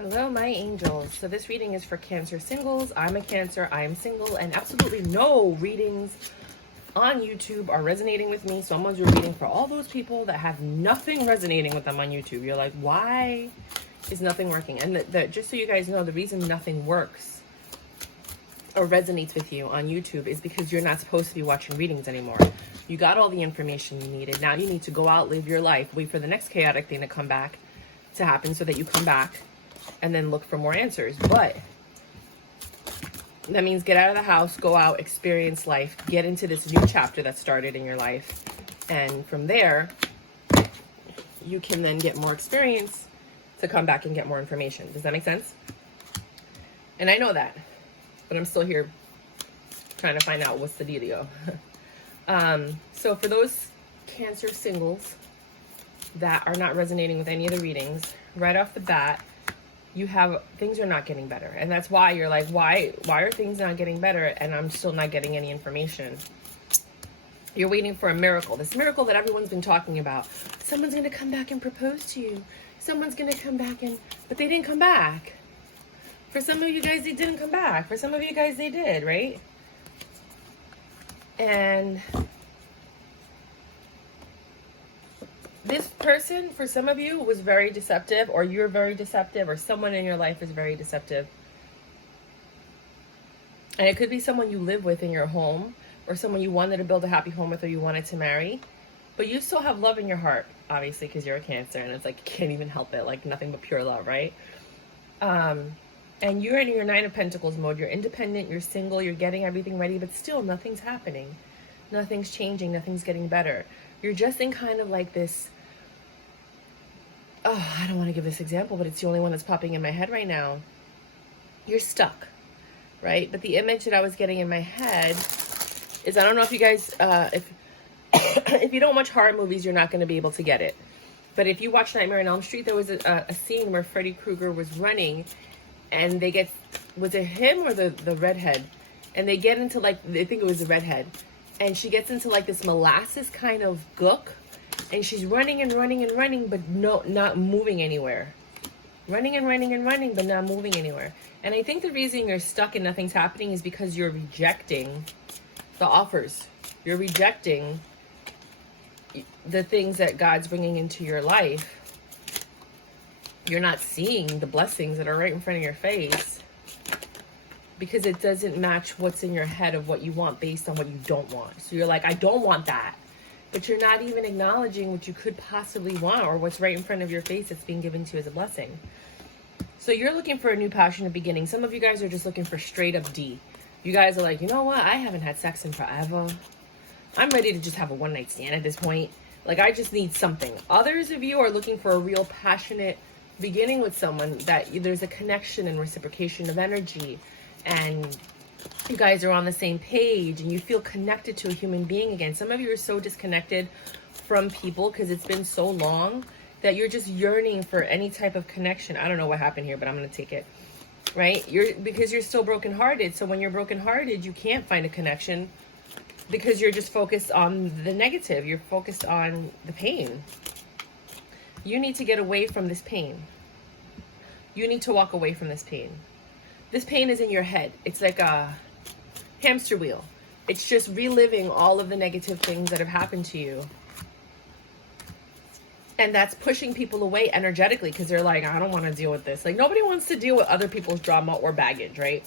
Hello, my angels. So this reading is for Cancer singles. I'm a Cancer, I am single, and absolutely no readings on YouTube are resonating with me. So I'm going to do a reading for all those people that have nothing resonating with them on YouTube. You're like, why is nothing working? And just so you guys know, the reason nothing works or resonates with you on YouTube is because you're not supposed to be watching readings anymore. You got all the information you needed. Now you need to go out, live your life, wait for the next chaotic thing to come back to happen so that you come back and then look for more answers. But that means get out of the house, go out, experience life, get into this new chapter that started in your life. And from there, you can then get more experience to come back and get more information. Does that make sense? And I know that, but I'm still here trying to find out what's the dealio. So for those Cancer singles that are not resonating with any of the readings, right off the bat, you have things are not getting better. And that's why you're like, why are things not getting better and I'm still not getting any information? You're waiting for a miracle. This miracle that everyone's been talking about. Someone's going to come back and propose to you. Someone's going to come back but they didn't come back. For some of you guys, they didn't come back. For some of you guys, they did, right? And this person, for some of you, was very deceptive, or you're very deceptive, or someone in your life is very deceptive. And it could be someone you live with in your home, or someone you wanted to build a happy home with, or you wanted to marry. But you still have love in your heart, obviously, because you're a Cancer, and it's like, you can't even help it, like nothing but pure love, right? And you're in your Nine of Pentacles mode. You're independent, you're single, you're getting everything ready, but still nothing's happening. Nothing's changing, nothing's getting better. You're just in kind of like this, I don't want to give this example, but it's the only one that's popping in my head right now. You're stuck, right? But the image that I was getting in my head is, I don't know if you guys, if you don't watch horror movies, you're not going to be able to get it. But if you watch Nightmare on Elm Street, there was a scene where Freddy Krueger was running, and they get, was it him or the redhead? And they get into like, I think it was the redhead. And she gets into like this molasses kind of gook. And she's running and running and running, but not moving anywhere. Running and running and running, but not moving anywhere. And I think the reason you're stuck and nothing's happening is because you're rejecting the offers. You're rejecting the things that God's bringing into your life. You're not seeing the blessings that are right in front of your face because it doesn't match what's in your head of what you want based on what you don't want. So you're like, I don't want that. But you're not even acknowledging what you could possibly want or what's right in front of your face that's being given to you as a blessing. So you're looking for a new passionate beginning. Some of you guys are just looking for straight up D. You guys are like, you know what? I haven't had sex in forever. I'm ready to just have a one night stand at this point. Like, I just need something. Others of you are looking for a real passionate beginning with someone that there's a connection and reciprocation of energy, and you guys are on the same page and you feel connected to a human being again. Some of you are so disconnected from people because it's been so long that you're just yearning for any type of connection. I don't know what happened here, but I'm going to take it, right? Because you're still brokenhearted. So when you're brokenhearted, you can't find a connection because you're just focused on the negative. You're focused on the pain. You need to get away from this pain. You need to walk away from this pain. This pain is in your head. It's like a hamster wheel. It's just reliving all of the negative things that have happened to you. And that's pushing people away energetically because they're like, I don't want to deal with this. Like, nobody wants to deal with other people's drama or baggage, right?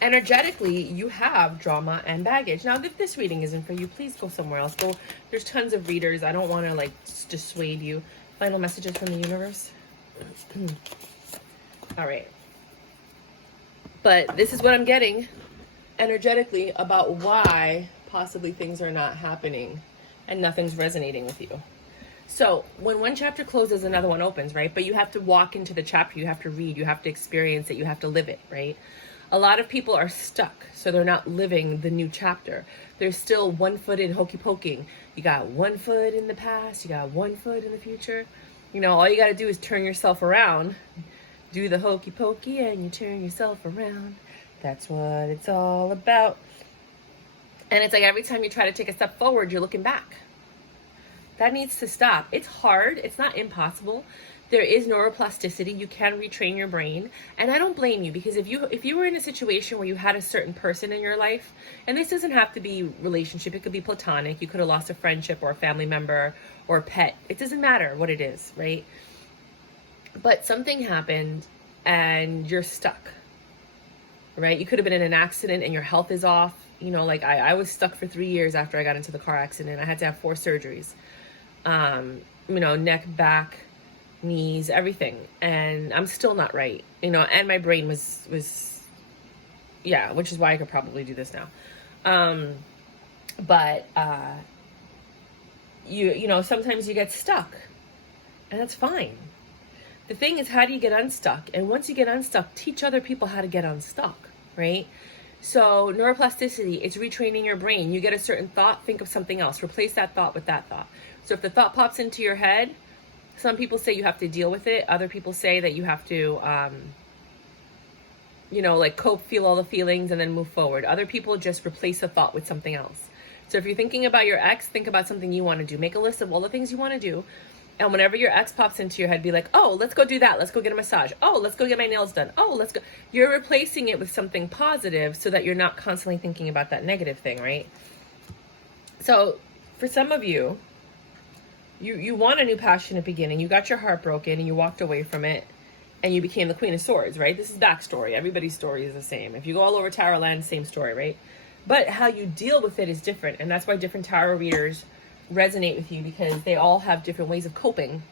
Energetically, you have drama and baggage. Now, if this reading isn't for you, please go somewhere else. There's tons of readers. I don't want to like dissuade you. Final messages from the universe. All right. But this is what I'm getting energetically about why possibly things are not happening and nothing's resonating with you. So when one chapter closes, another one opens, right? But you have to walk into the chapter. You have to read. You have to experience it. You have to live it, right? A lot of people are stuck, so they're not living the new chapter. They're still 1 foot in hokey poking. You got 1 foot in the past. You got 1 foot in the future. You know, all you got to do is turn yourself around. Do the hokey pokey and you turn yourself around. That's what it's all about. And it's like every time you try to take a step forward, you're looking back. That needs to stop. It's hard. It's not impossible There is neuroplasticity. You can retrain your brain. And I don't blame you, because if you were in a situation where you had a certain person in your life, and this doesn't have to be relationship, it could be platonic. You could have lost a friendship or a family member or a pet. It doesn't matter what it is, right? But something happened and you're stuck, right? You could have been in an accident and your health is off. You know, like I was stuck for 3 years after I got into the car accident. I had to have 4 surgeries, you know, neck, back, knees, everything. And I'm still not right, you know, and my brain was, yeah, which is why I could probably do this now. You know, sometimes you get stuck, and that's fine. The thing is, how do you get unstuck? And once you get unstuck, teach other people how to get unstuck, right? So neuroplasticity, it's retraining your brain. You get a certain thought, think of something else. Replace that thought with that thought. So if the thought pops into your head, some people say you have to deal with it. Other people say that you have to, you know, like cope, feel all the feelings, and then move forward. Other people just replace a thought with something else. So if you're thinking about your ex, think about something you want to do. Make a list of all the things you want to do. And whenever your ex pops into your head, be like, oh, let's go do that. Let's go get a massage. Oh, let's go get my nails done. Oh, let's go. You're replacing it with something positive so that you're not constantly thinking about that negative thing, right? So for some of you, you want a new passionate beginning. You got your heart broken and you walked away from it and you became the Queen of Swords, right? This is backstory. Everybody's story is the same. If you go all over tarot land, same story, right? But how you deal with it is different. And that's why different tarot readers resonate with you, because they all have different ways of coping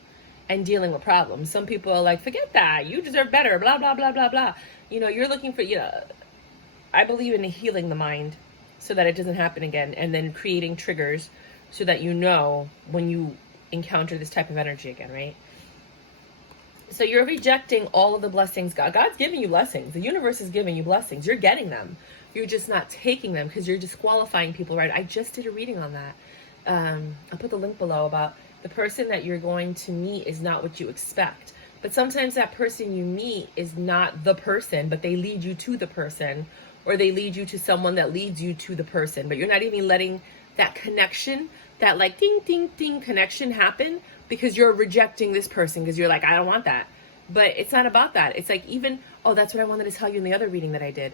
and dealing with problems. Some people are like, forget that, you deserve better, blah, blah, blah, blah, blah. You know, you're looking for, you know, I believe in healing the mind so that it doesn't happen again, and then creating triggers so that you know when you encounter this type of energy again, right? So you're rejecting all of the blessings. God's giving you blessings. The universe is giving you blessings. You're getting them. You're just not taking them because you're disqualifying people, right? I just did a reading on that. I'll put the link below about the person that you're going to meet is not what you expect. But sometimes that person you meet is not the person, but they lead you to the person, or they lead you to someone that leads you to the person. But you're not even letting that connection, that like ding, ding, ding connection happen, because you're rejecting this person because you're like, I don't want that. But it's not about that. It's like, even, oh, that's what I wanted to tell you in the other reading that I did.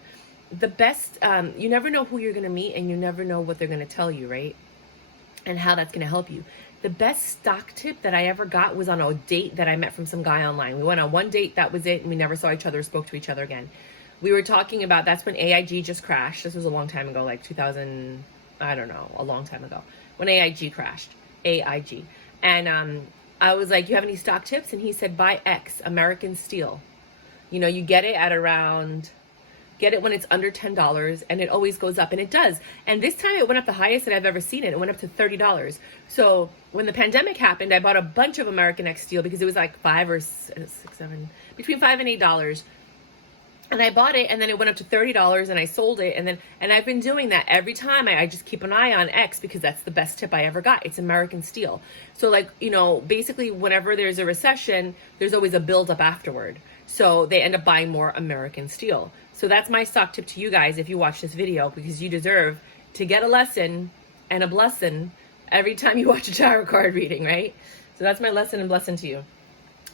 The best, you never know who you're going to meet, and you never know what they're going to tell you, right? And how that's going to help you. The best stock tip that I ever got was on a date that I met from some guy online. We went on one date, that was it, and we never saw each other or spoke to each other again. We were talking about, that's when AIG just crashed. This was a long time ago, like 2000, I don't know, a long time ago, when AIG crashed. AIG. And I was like, you have any stock tips? And he said, buy X, American Steel. You know, you get it at around, get it when it's under $10, and it always goes up, and it does. And this time it went up the highest that I've ever seen it. It went up to $30. So when the pandemic happened, I bought a bunch of American X Steel because it was like between $5 and $8. And I bought it, and then it went up to $30, and I sold it, and I've been doing that every time. I just keep an eye on X because that's the best tip I ever got. It's American Steel. So like, you know, basically whenever there's a recession, there's always a buildup afterward. So they end up buying more American Steel. So that's my stock tip to you guys if you watch this video, because you deserve to get a lesson and a blessing every time you watch a tarot card reading, right? So that's my lesson and blessing to you.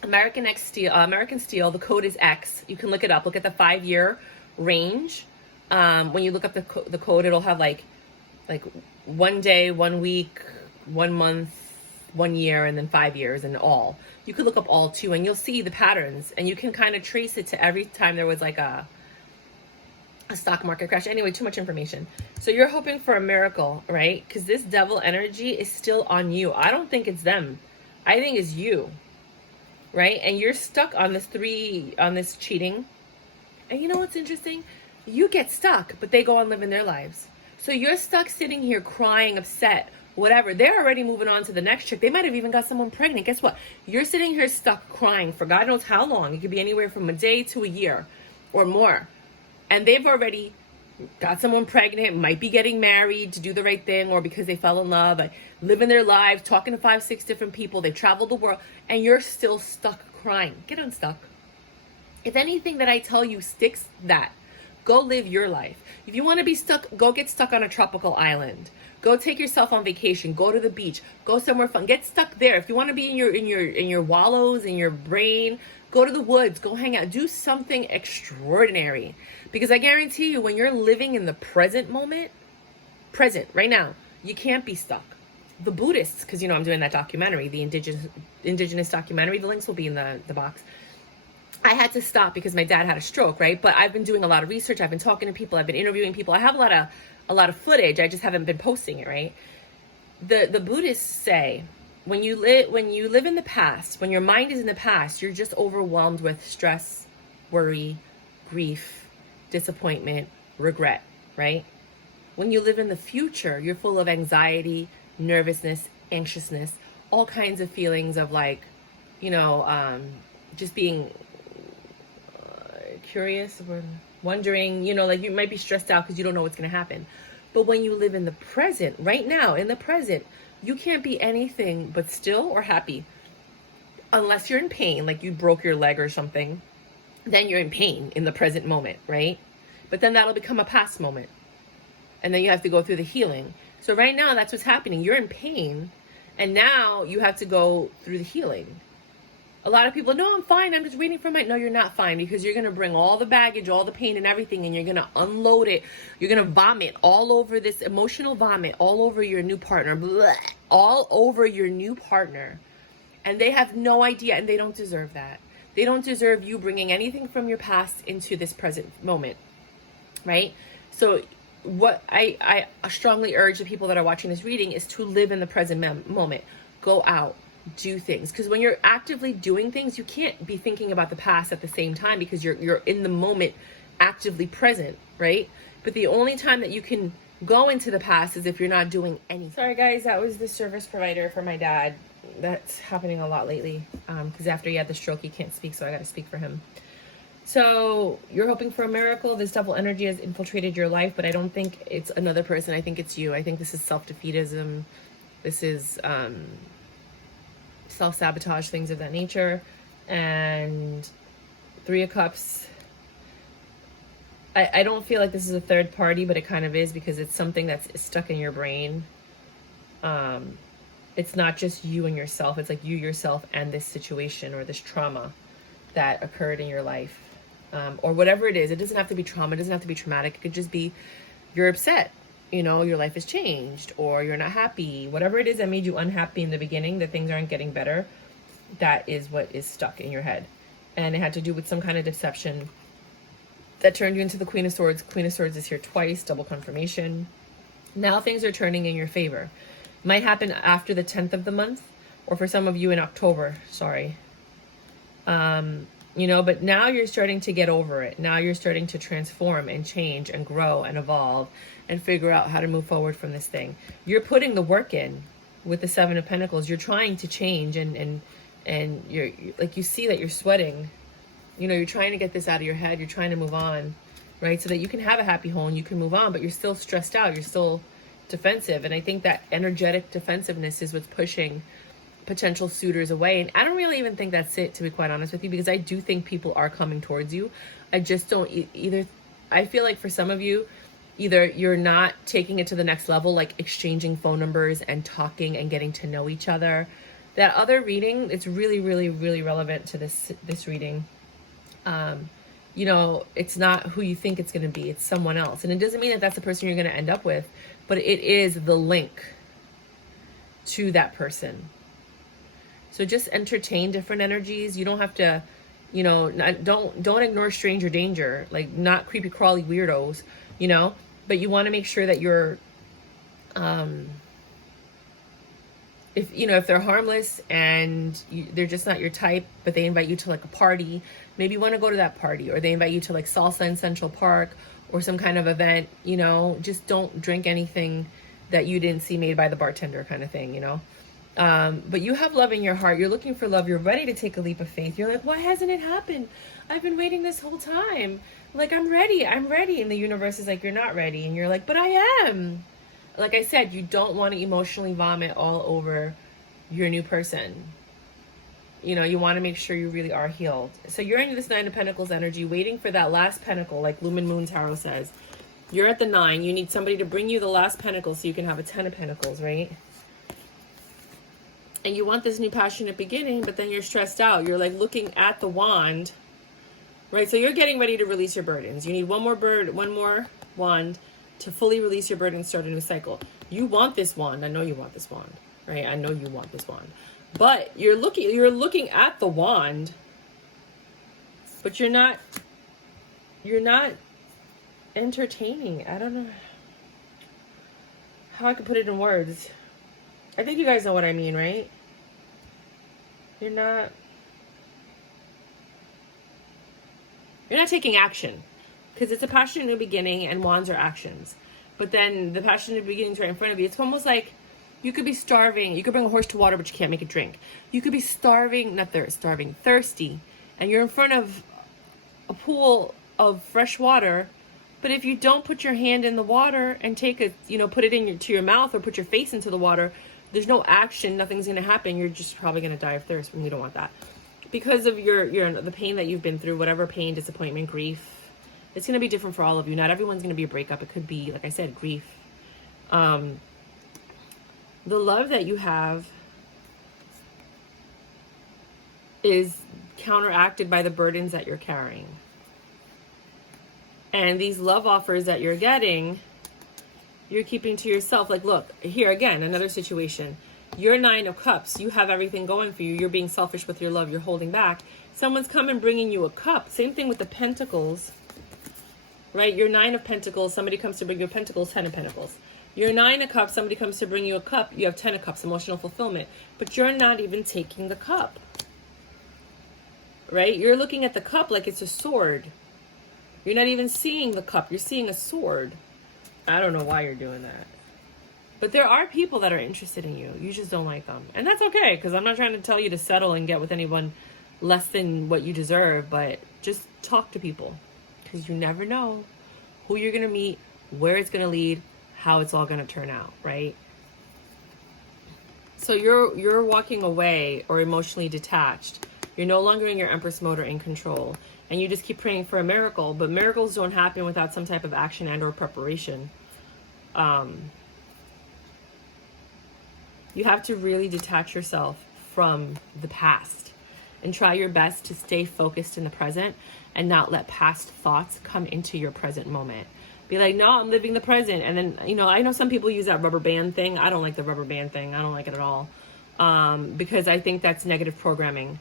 American Steel, the code is X. You can look it up. Look at the 5-year range. When you look up the code, it'll have like 1 day, 1 week, 1 month, 1 year, and then 5 years, and all. You could look up all too, and you'll see the patterns, and you can kind of trace it to every time there was like a stock market crash. Anyway, too much information. So you're hoping for a miracle, right? Because this devil energy is still on you. I don't think it's them. I think it's you, right? And you're stuck on this cheating. And you know what's interesting? You get stuck, but they go on living their lives. So you're stuck sitting here crying, upset, whatever. They're already moving on to the next chick. They might have even got someone pregnant. Guess what? You're sitting here stuck crying for God knows how long. It could be anywhere from a day to a year or more. And they've already got someone pregnant, might be getting married to do the right thing, or because they fell in love, like living their lives, talking to 5, 6 different people. They've traveled the world, and you're still stuck crying. Get unstuck. If anything that I tell you sticks that, Go live your life. If you want to be stuck, go get stuck on a tropical island. Go take yourself on vacation. Go to the beach. Go somewhere fun. Get stuck there. If you want to be in your wallows, in your brain, go to the woods. Go hang out. Do something extraordinary. Because I guarantee you, when you're living in the present moment, present, right now, you can't be stuck. The Buddhists, because I'm doing that documentary, the indigenous documentary. The links will be in the box. I had to stop because my dad had a stroke, right? But I've been doing a lot of research. I've been talking to people. I've been interviewing people. I have a lot of footage. I just haven't been posting it, right? The Buddhists say when you live in the past, when your mind is in the past, you're just overwhelmed with stress, worry, grief, disappointment, regret, right? When you live in the future, you're full of anxiety, nervousness, anxiousness, all kinds of feelings of like, just being curious or wondering, like you might be stressed out because you don't know what's going to happen. But when you live in the present, right now, in the present, you can't be anything but still or happy. Unless you're in pain, like you broke your leg or something, then you're in pain in the present moment, right? But then that'll become a past moment. And then you have to go through the healing. So right now, that's what's happening. You're in pain, and now you have to go through the healing. A lot of people, no, I'm fine. I'm just waiting for no, you're not fine, because you're going to bring all the baggage, all the pain and everything, and you're going to unload it. You're going to vomit all over this emotional vomit, all over your new partner, bleh, all over your new partner. And they have no idea, and they don't deserve that. They don't deserve you bringing anything from your past into this present moment, right? So what I strongly urge the people that are watching this reading is to live in the present moment. Go out, do things, because when you're actively doing things, you can't be thinking about the past at the same time, because you're in the moment, actively present, right? But the only time that you can go into the past is if you're not doing anything. Sorry guys, that was the service provider for my dad. That's happening a lot lately, because after he had the stroke, he can't speak, so I got to speak for him. So you're hoping for a miracle. This double energy has infiltrated your life, but I don't think it's another person. I think it's you. I think this is self-defeatism. This is self-sabotage, things of that nature. And Three of Cups. I don't feel like this is a third party, but it kind of is, because it's something that's stuck in your brain. It's not just you and yourself. It's like you, yourself, and this situation or this trauma that occurred in your life. Or whatever it is. It doesn't have to be trauma. It doesn't have to be traumatic. It could just be you're upset. Your life has changed, or you're not happy. Whatever it is that made you unhappy in the beginning, that things aren't getting better, that is what is stuck in your head. And it had to do with some kind of deception that turned you into the Queen of Swords. Queen of Swords is here twice, double confirmation. Now things are turning in your favor. Might happen after the 10th of the month, or for some of you in October, sorry. But now you're starting to get over it. Now you're starting to transform and change and grow and evolve and figure out how to move forward from this thing. You're putting the work in with the Seven of Pentacles. You're trying to change, and you're like, you see that you're sweating. You're trying to get this out of your head. You're trying to move on, right? So that you can have a happy home, you can move on, but you're still stressed out. You're still defensive. And I think that energetic defensiveness is what's pushing potential suitors away. And I don't really even think that's it, to be quite honest with you, because I do think people are coming towards you. I just don't either. I feel like for some of you, either you're not taking it to the next level, like exchanging phone numbers and talking and getting to know each other. That other reading, it's really, really, really relevant to this reading. It's not who you think it's going to be. It's someone else. And it doesn't mean that that's the person you're going to end up with, but it is the link to that person. So just entertain different energies. You don't have to, don't ignore stranger danger, like not creepy crawly weirdos, but you want to make sure that you're, if they're harmless and they're just not your type, but they invite you to like a party, maybe you want to go to that party, or they invite you to like salsa in Central Park or some kind of event, just don't drink anything that you didn't see made by the bartender kind of thing, But you have love in your heart. You're looking for love. You're ready to take a leap of faith. You're like, why hasn't it happened? I've been waiting this whole time. Like, I'm ready. And the universe is like, you're not ready. And you're like, but I am. Like I said, you don't want to emotionally vomit all over your new person. You know, you want to make sure you really are healed. So you're in this Nine of Pentacles energy, waiting for that last pentacle, like Lumen Moon Tarot says. You're at the 9. You need somebody to bring you the last pentacle so you can have a 10 of Pentacles, right? And you want this new passionate beginning, but then you're stressed out. You're like looking at the wand, right? So you're getting ready to release your burdens. You need one more wand to fully release your burden and start a new cycle. You want this wand. I know you want this wand, right? I know you want this wand. But you're looking at the wand, but you're not entertaining. I don't know how I can put it in words. I think you guys know what I mean, right? You're not taking action, because it's a passionate new beginning and wands are actions. But then the passionate beginning's right in front of you. It's almost like you could be starving. You could bring a horse to water, but you can't make it drink. You could be thirsty, and you're in front of a pool of fresh water. But if you don't put your hand in the water and take put it to your mouth or put your face into the water, there's no action. Nothing's going to happen. You're just probably going to die of thirst, and you don't want that. Because of the pain that you've been through, whatever pain, disappointment, grief, it's going to be different for all of you. Not everyone's going to be a breakup. It could be, like I said, grief. The love that you have is counteracted by the burdens that you're carrying. And these love offers that you're getting, you're keeping to yourself. Like, look, here again, another situation. You're 9 of Cups. You have everything going for you. You're being selfish with your love. You're holding back. Someone's coming bringing you a cup. Same thing with the Pentacles, right? You're 9 of Pentacles. Somebody comes to bring you a Pentacles, 10 of Pentacles. You're 9 of Cups. Somebody comes to bring you a cup. You have 10 of Cups, emotional fulfillment. But you're not even taking the cup, right? You're looking at the cup like it's a sword. You're not even seeing the cup. You're seeing a sword. I don't know why you're doing that. But there are people that are interested in you. You just don't like them. And that's okay, because I'm not trying to tell you to settle and get with anyone less than what you deserve. But just talk to people, because you never know who you're going to meet, where it's going to lead, how it's all going to turn out, right? So you're walking away or emotionally detached. You're no longer in your Empress mode or in control. And you just keep praying for a miracle. But miracles don't happen without some type of action and or preparation. You have to really detach yourself from the past and try your best to stay focused in the present and not let past thoughts come into your present moment. Be like, no, I'm living the present. And then, I know some people use that rubber band thing. I don't like the rubber band thing. I don't like it at all. Because I think that's negative programming.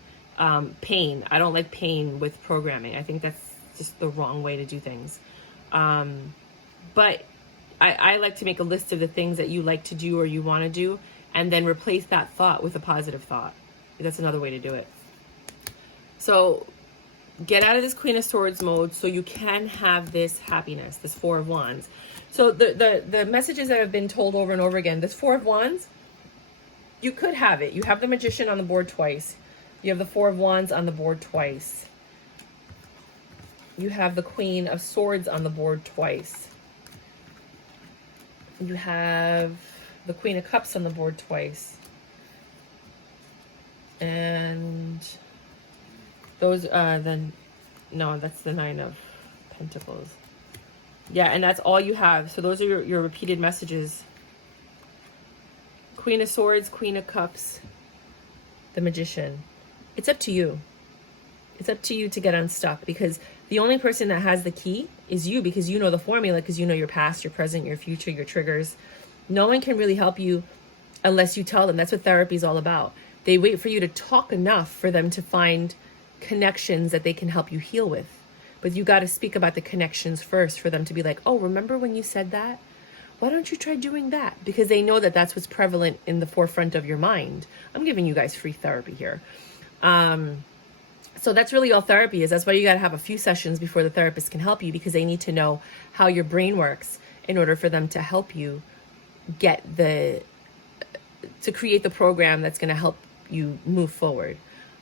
Pain. I don't like pain with programming. I think that's just the wrong way to do things. But I like to make a list of the things that you like to do or you want to do, and then replace that thought with a positive thought. That's another way to do it. So get out of this Queen of Swords mode so you can have this happiness, this Four of Wands. So the messages that have been told over and over again, this Four of Wands, you could have it. You have the Magician on the board twice. You have the Four of Wands on the board twice. You have the Queen of Swords on the board twice. You have the Queen of Cups on the board twice. And those no, that's the Nine of Pentacles. Yeah, and that's all you have. So those are your repeated messages. Queen of Swords, Queen of Cups, the Magician. It's up to you. It's up to you to get unstuck, because the only person that has the key is you, because you know the formula, because you know your past, your present, your future, your triggers. No one can really help you unless you tell them. That's what therapy is all about. They wait for you to talk enough for them to find connections that they can help you heal with. But you got to speak about the connections first for them to be like, oh, remember when you said that? Why don't you try doing that? Because they know that that's what's prevalent in the forefront of your mind. I'm giving you guys free therapy here. So that's really all therapy is. That's why you got to have a few sessions before the therapist can help you, because they need to know how your brain works in order for them to help you get to create the program that's going to help you move forward.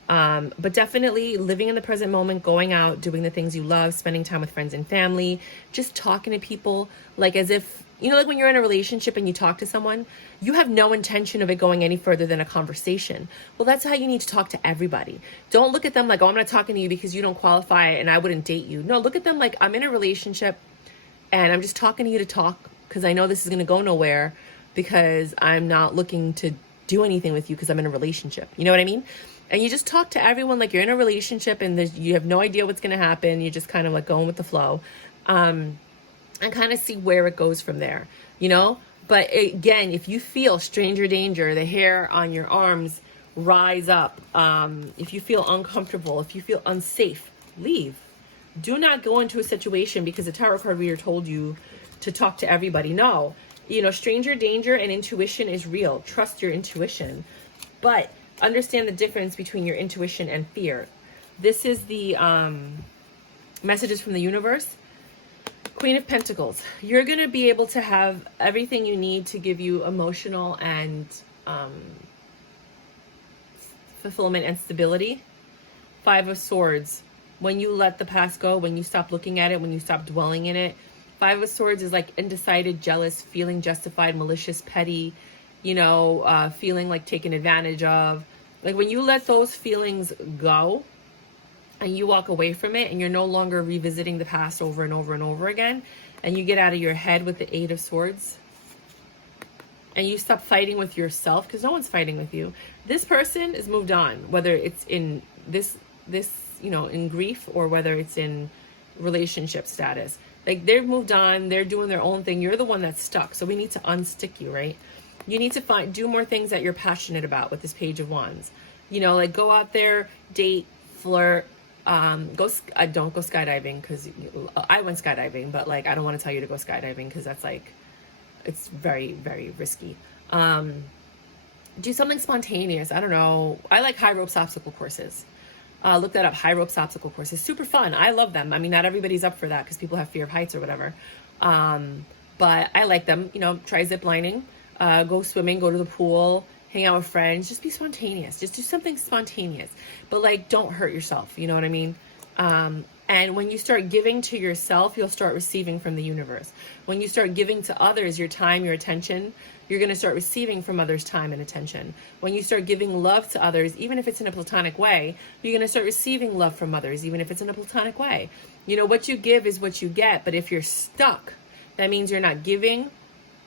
But definitely living in the present moment, going out, doing the things you love, spending time with friends and family, just talking to people like as if You know, like when you're in a relationship and you talk to someone, you have no intention of it going any further than a conversation. Well, that's how you need to talk to everybody. Don't look at them like, oh, I'm not talking to you because you don't qualify and I wouldn't date you. No, look at them like, I'm in a relationship and I'm just talking to you to talk because I know this is going to go nowhere because I'm not looking to do anything with you because I'm in a relationship. You know what I mean? And you just talk to everyone like you're in a relationship and you have no idea what's going to happen. You're just kind of like going with the flow. And kind of see where it goes from there, you know? But again, if you feel stranger danger, the hair on your arms rise up, if you feel uncomfortable, if you feel unsafe, leave. Do not go into a situation because the tarot card reader told you to talk to everybody. No, you know, stranger danger and intuition is real. Trust your intuition, but understand the difference between your intuition and fear. This is the messages from the universe. Queen of Pentacles. You're going to be able to have everything you need to give you emotional and fulfillment and stability. Five of Swords. When you let the past go, when you stop looking at it, when you stop dwelling in it. Five of Swords is like undecided, jealous, feeling justified, malicious, petty, you know, feeling like taken advantage of. Like when you let those feelings go, and you walk away from it and you're no longer revisiting the past over and over and over again, and you get out of your head with the Eight of Swords, and you stop fighting with yourself, because no one's fighting with you. This person is moved on, whether it's in this, you know, in grief, or whether it's in relationship status. Like they've moved on, they're doing their own thing. You're the one that's stuck. So we need to unstick you, right? You need to do more things that you're passionate about with this Page of Wands. You know, like go out there, date, flirt. Don't go skydiving, because I went skydiving, but like I don't want to tell you to go skydiving because that's like, it's very, very risky. Do something spontaneous. I don't know. I like high ropes obstacle courses. Look that up. High ropes obstacle courses. Super fun. I love them. I mean, not everybody's up for that because people have fear of heights or whatever. But I like them. You know, try zip lining, go swimming, go to the pool, hang out with friends, just be spontaneous. Just do something spontaneous, but like, don't hurt yourself. You know what I mean? And when you start giving to yourself, you'll start receiving from the universe. When you start giving to others your time, your attention, you're going to start receiving from others time and attention. When you start giving love to others, even if it's in a platonic way, you're going to start receiving love from others, even if it's in a platonic way. You know, what you give is what you get. But if you're stuck, that means you're not giving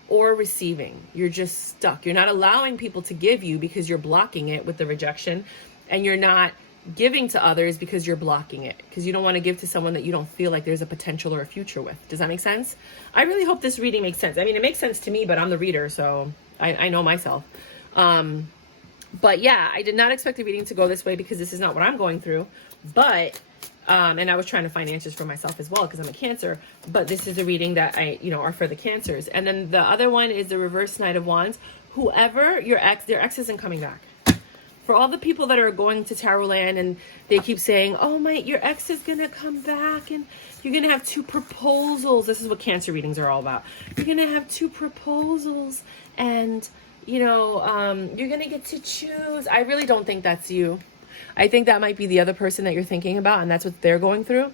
or receiving. You're just stuck. You're not allowing people to give you because you're blocking it with the rejection, and you're not giving to others because you're blocking it, because you don't want to give to someone that you don't feel like there's a potential or a future with. Does that make sense? I really hope this reading makes sense. I mean, it makes sense to me, but I'm the reader, so I know myself. But yeah, I did not expect the reading to go this way because this is not what I'm going through. But and I was trying to find answers for myself as well because I'm a Cancer. But this is a reading that are for the Cancers. And then the other one is the reverse Knight of Wands. Whoever your ex, their ex isn't coming back. For all the people that are going to Tarot Land and they keep saying, oh your ex is going to come back and you're going to have 2 proposals. This is what Cancer readings are all about. You're going to have 2 proposals and, you're going to get to choose. I really don't think that's you. I think that might be the other person that you're thinking about, and that's what they're going through.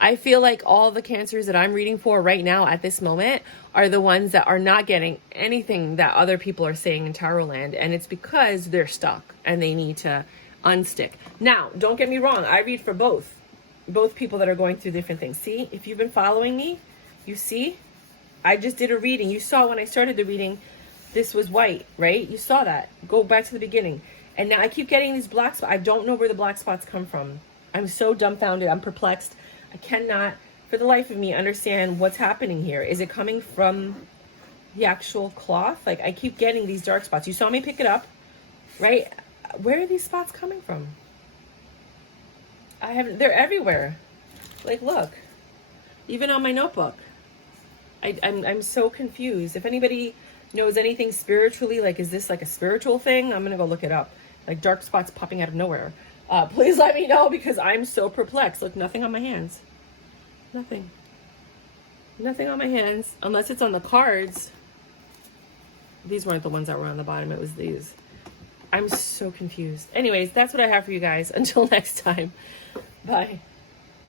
I feel like all the Cancers that I'm reading for right now at this moment are the ones that are not getting anything that other people are saying in Tarot Land, and it's because they're stuck and they need to unstick. Now, don't get me wrong. I read for both people that are going through different things. See, if you've been following me, you see, I just did a reading. You saw when I started the reading, this was white, right? You saw that. Go back to the beginning. And now I keep getting these black spots. I don't know where the black spots come from. I'm so dumbfounded. I'm perplexed. I cannot, for the life of me, understand what's happening here. Is it coming from the actual cloth? Like, I keep getting these dark spots. You saw me pick it up, right? Where are these spots coming from? They're everywhere. Like, look, even on my notebook. I'm so confused. If anybody knows anything spiritually, like, is this like a spiritual thing? I'm going to go look it up. Like, dark spots popping out of nowhere. Please let me know because I'm so perplexed. Look, nothing on my hands. Nothing. Nothing on my hands. Unless it's on the cards. These weren't the ones that were on the bottom. It was these. I'm so confused. Anyways, that's what I have for you guys. Until next time. Bye.